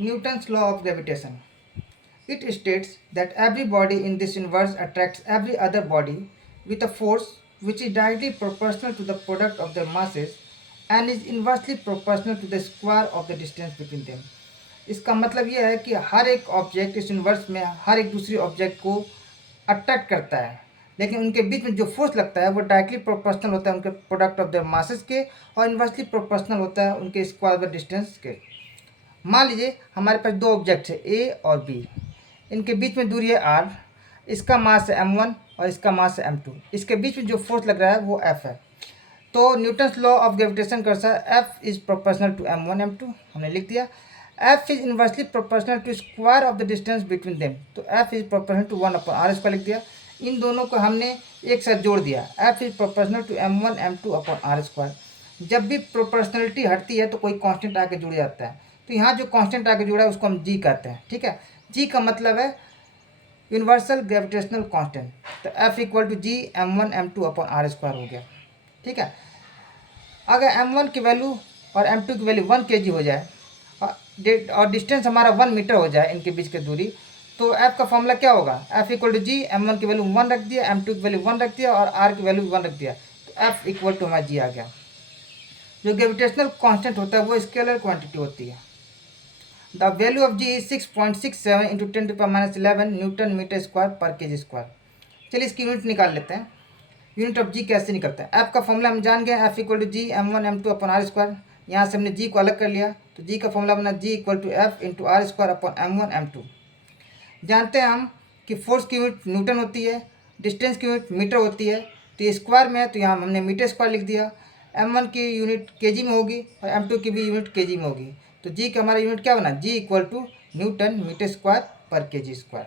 Newton's law of gravitation. It states that every body in this universe attracts every other body with a force which is directly proportional to the product of their masses and is inversely proportional to the square of the distance between them. इसका मतलब यह है कि हर एक object इस universe में हर एक दूसरी ऑब्जेक्ट को अट्रैक्ट करता है, लेकिन उनके बीच में जो फोर्स लगता है वो डायरेक्टली प्रोपोर्शनल होता है उनके प्रोडक्ट ऑफ देयर मासेस के और इन्वर्सली प्रोपोर्शनल होता है उनके स्क्वायर ऑफ द डिस्टेंस के। मान लीजिए हमारे पास दो ऑब्जेक्ट्स है ए और बी, इनके बीच में दूरी है आर, इसका मास है m1 और इसका मास है m2, इसके बीच में जो फोर्स लग रहा है वो F है। तो न्यूटन्स लॉ ऑफ ग्रेविटेशन का F is proportional to m1 m2 हमने लिख दिया। F is inversely proportional to square of the distance between them, तो F is proportional to 1/r² लिख दिया। इन दोनों को हमने एक साथ जोड़ दिया, F is proportional to m1 m2/r²। जब भी प्रोपोर्शनलिटी हटती है तो कोई कांस्टेंट आके जुड़ जाता है, तो यहाँ जो कांस्टेंट आके जुड़ा है उसको हम जी कहते हैं। ठीक है, जी का मतलब है यूनिवर्सल ग्रेविटेशनल कांस्टेंट, तो F equal to G m1 m2/r² हो गया। ठीक है, अगर m1 की वैल्यू और m2 की वैल्यू 1 kg हो जाए और डिस्टेंस हमारा 1 मीटर हो जाए इनके बीच की दूरी, तो F का फॉर्मूला क्या होगा? F equal to G, m1 की वैल्यू 1 रख दिया, m2 की वैल्यू 1 रख दिया और r की वैल्यू 1 रख दिया, तो F इक्वल टू हमारा जी आ गया। जो ग्रेविटेशनल कांस्टेंट होता है वो स्केलर क्वांटिटी होती है। The value of G is 6.67 into 10⁻11 newton metre square पर kg स्क्वायर। चलिए इसकी यूनिट निकाल लेते हैं। यूनिट ऑफ जी कैसे निकलता है? एफ का फॉर्मूला हम जान गए, F equal to G m1 m2/r²। यहाँ से हमने जी को अलग कर लिया, तो जी का फॉर्मूला बना G equal to F into r²/m1 m2। जानते हैं हम कि फोर्स की यूनिट न्यूटन होती है, डिस्टेंस की यूनिट मीटर होती है, तो ये स्क्वायर में है तो यहाँ हमने मीटर स्क्वायर लिख दिया। m1 की यूनिट kg में होगी और m2 की भी यूनिट kg में होगी, तो जी का हमारा यूनिट क्या बना? G equal to newton metre square पर kg स्क्वायर।